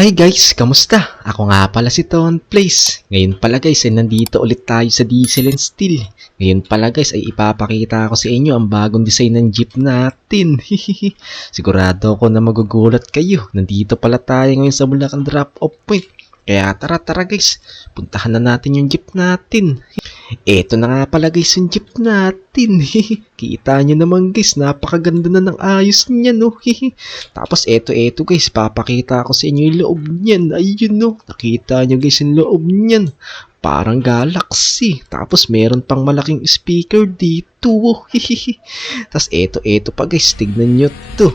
Hi guys, kamusta? Ako nga pala si Ton Place. Ngayon pala guys ay nandito ulit tayo sa Diesel and Steel. Ngayon pala guys ay ipapakita ko sa inyo ang bagong design ng jeep natin. Sigurado ako na magugulat kayo. Nandito pala tayo ngayon sa Bulacan drop-off point. Kaya tara guys, puntahan na natin yung jeep natin. Eto na nga pala guys yung jeep natin. Kita nyo naman guys, napakaganda na ng ayos niya no. Tapos eto guys, papakita ko sa inyo yung loob niyan. Ayun no, nakita nyo guys yung loob niyan. Parang galaxy. Tapos meron pang malaking speaker dito. Tapos eto pa guys, tignan nyo to.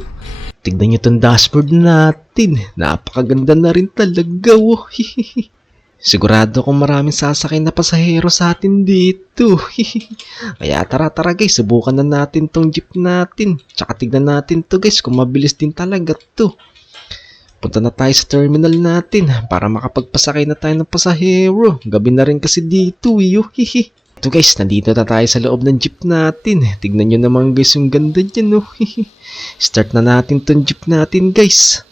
Tignan nyo tong dashboard natin. Napakaganda na rin talaga. Sigurado kung maraming sasakay na pasahero sa atin dito. Kaya tara guys, subukan na natin tong jeep natin. Tsaka tignan natin to guys kung mabilis din talaga to. Punta na tayo sa terminal natin para makapagpasakay na tayo ng pasahero. Gabi na rin kasi dito. Ito guys, nandito na tayo sa loob ng jeep natin. Tignan nyo naman guys yung ganda niya no. Start na natin tong jeep natin guys.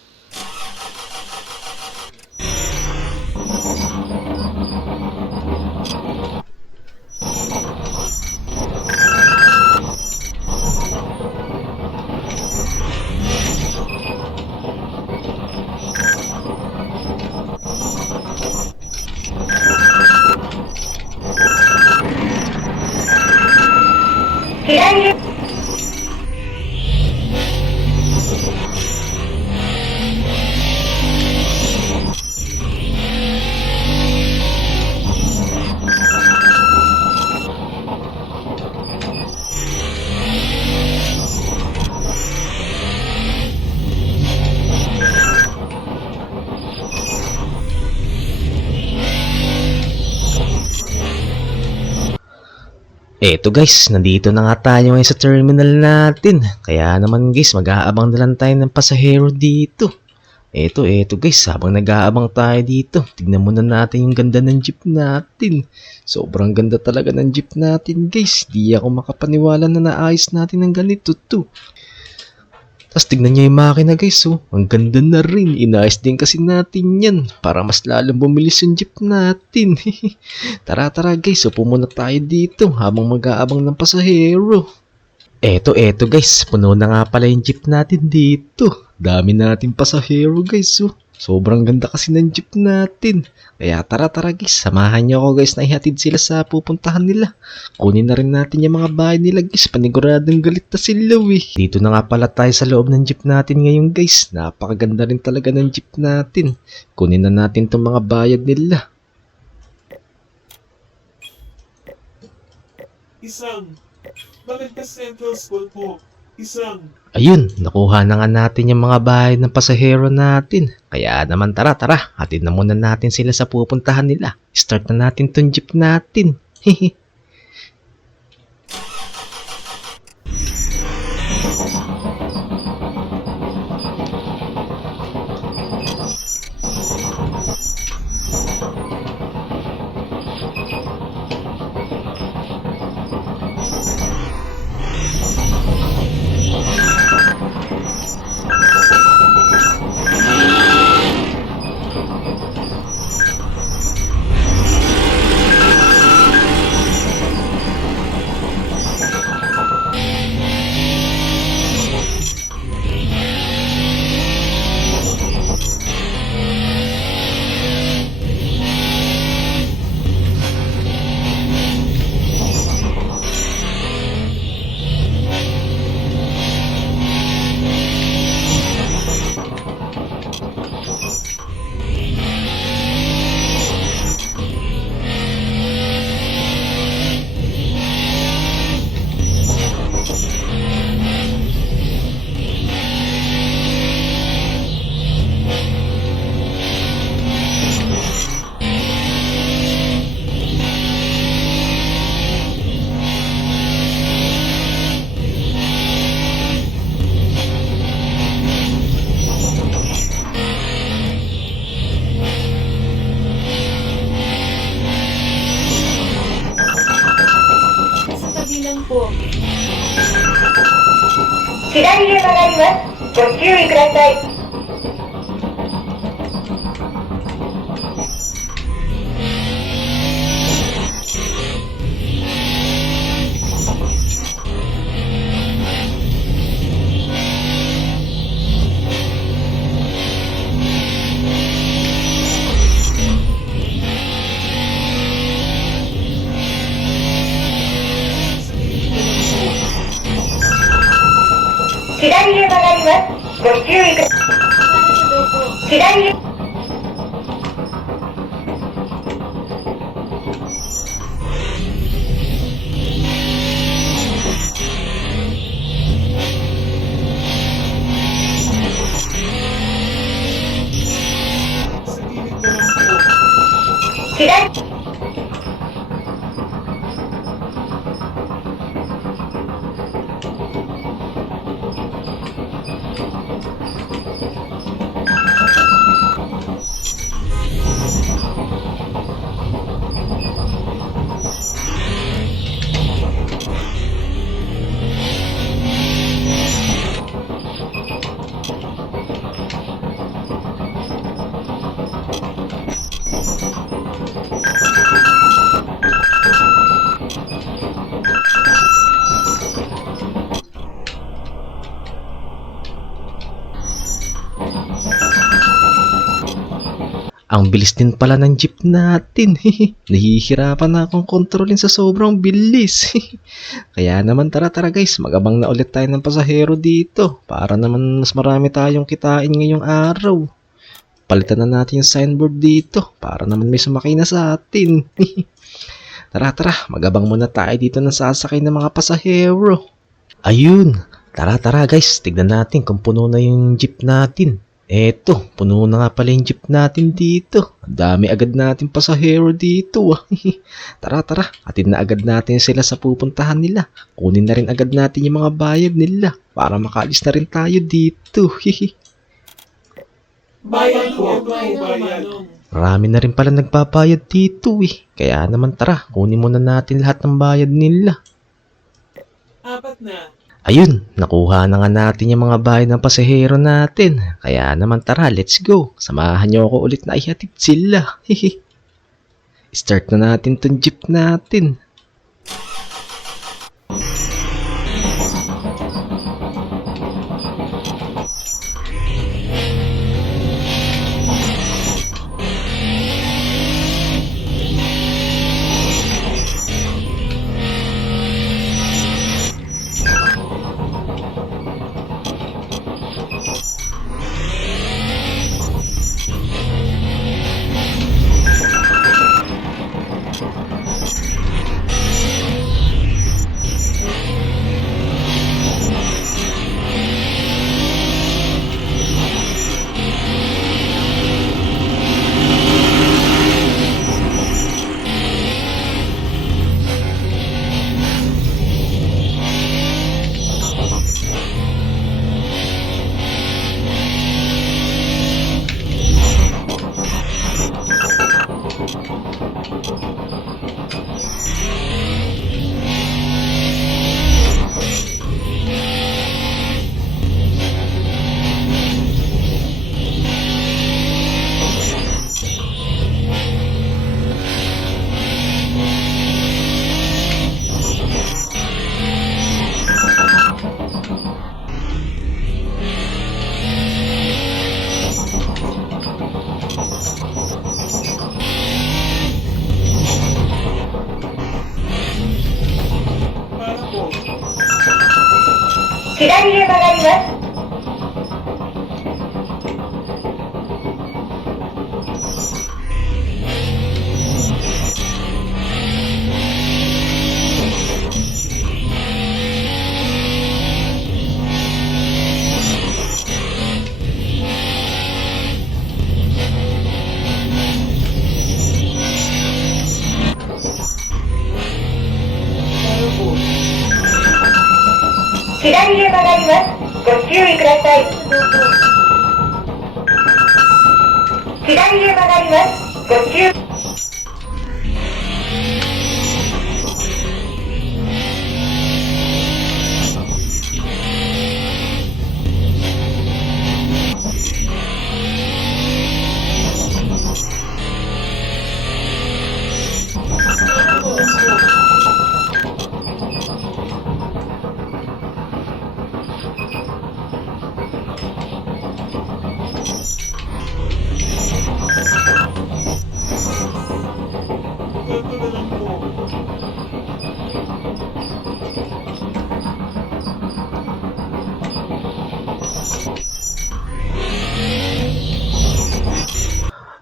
Eto guys, nandito na nga tayo ngayon sa terminal natin. Kaya naman guys, mag-aabang na lang tayo ng pasahero dito. Eto guys, habang nag-aabang tayo dito, tignan muna natin yung ganda ng jeep natin. Sobrang ganda talaga ng jeep natin guys. Di ako makapaniwala na naayos natin ng ganito to. Tapos tignan niya yung makina guys, oh. Ang ganda na rin. Inayos din kasi natin yan para mas lalong bumilis yung jeep natin. Tara guys, upo muna tayo dito habang mag-aabang ng pasahero. Eto guys, puno na nga pala yung jeep natin dito. Dami nating pasahero guys, oh. Sobrang ganda kasi ng jeep natin. Kaya tara guys, samahan niyo ako guys na ihatid sila sa pupuntahan nila. Kunin na rin natin yung mga bahay nila guys, paniguradong galit na sila Dito na nga pala tayo sa loob ng jeep natin ngayon guys. Napakaganda rin talaga ng jeep natin. Kunin na natin itong mga bayad nila. Isang Maganda Central School po. Isang Ayun, nakuha na nga natin yung mga bahay ng pasahero natin. Kaya naman tara, hatid na muna natin sila sa pupuntahan nila. Start na natin tong jeep natin. po。左へ曲がります。ご注意ください。ご注意ください。左へ。Sa gilid na lang po.左。Ang bilis din pala ng jeep natin. Nahihirapan na akong kontrolin sa sobrang bilis. Kaya naman tara guys, magabang na ulit tayo ng pasahero dito para naman mas marami tayong kitain ngayong araw. Palitan na natin yung signboard dito para naman may sumakay na sa atin. Tara, magabang muna tayo dito ng sasakay ng mga pasahero. Ayun, tara guys, tignan natin kung puno na yung jeep natin. Eto, puno na nga pala yung jeep natin dito. Ang dami agad natin pasahero dito. Tara, atid na agad natin sila sa pupuntahan nila. Kunin na rin agad natin yung mga bayad nila para makaalis na rin tayo dito. Bayad po, bayad. Marami na rin pala nagbabayad dito Kaya naman tara, kunin muna natin lahat ng bayad nila. 4 na. Ayun, nakuha na nga natin yung mga bayad ng pasahero natin. Kaya naman tara, let's go. Samahan niyo ako ulit na ihatid sila. Start na natin tong jeep natin. Para po. 左へ曲がります。Para po. 左へ曲がります。ご注意ください。左へ曲がります。ご注意。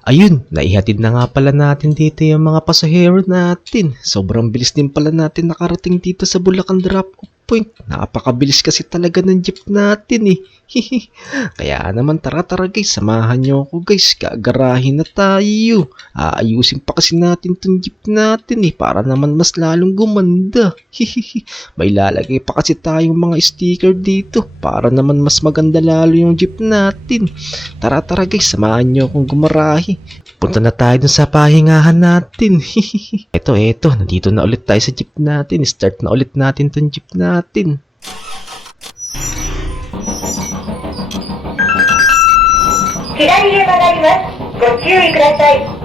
Ayun, naihatid na nga pala natin dito yung mga pasahero natin. Sobrang bilis din pala natin nakarating dito sa Bulacan Drop-Off Point. Napakabilis kasi talaga ng jeep natin eh. Kaya naman tara guys, samahan nyo ako guys. Gagarahin na tayo. Aayusin pa kasi natin tong jeep natin eh, para naman mas lalong gumanda. May lalagay pa kasi tayong mga sticker dito para naman mas maganda lalo yung jeep natin. Tara guys, samahan nyo akong gumarahi. Punta na tayo dun sa pahingahan natin. Eto, nandito na ulit tayo sa jeep natin. Start na ulit natin tong jeep natin. 左へ曲がります。ご注意ください。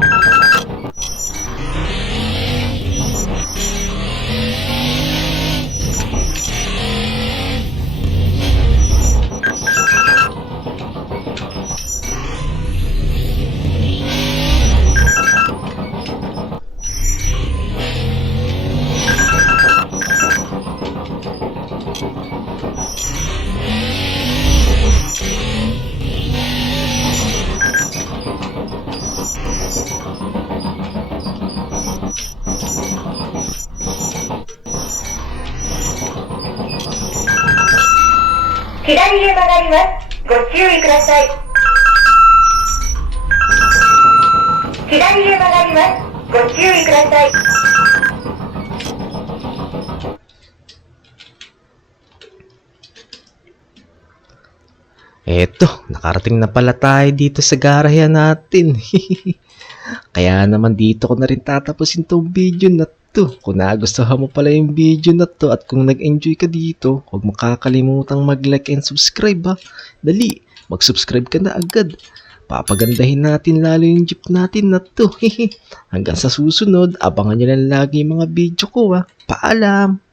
左へ曲がります。ご注意ください。左へ曲がります。ご注意ください。Eto, nakarating na pala tayo dito sa garahe natin. Kaya naman dito ko na rin tatapusin tong video na to. Kung nagustuhan mo pala yung video na to at kung nag-enjoy ka dito, huwag makakalimutang mag-like and subscribe ha. Dali, mag-subscribe ka na agad. Papagandahin natin lalo yung jeep natin na to. Hanggang sa susunod, abangan nyo lang lagi yung mga video ko ha. Paalam!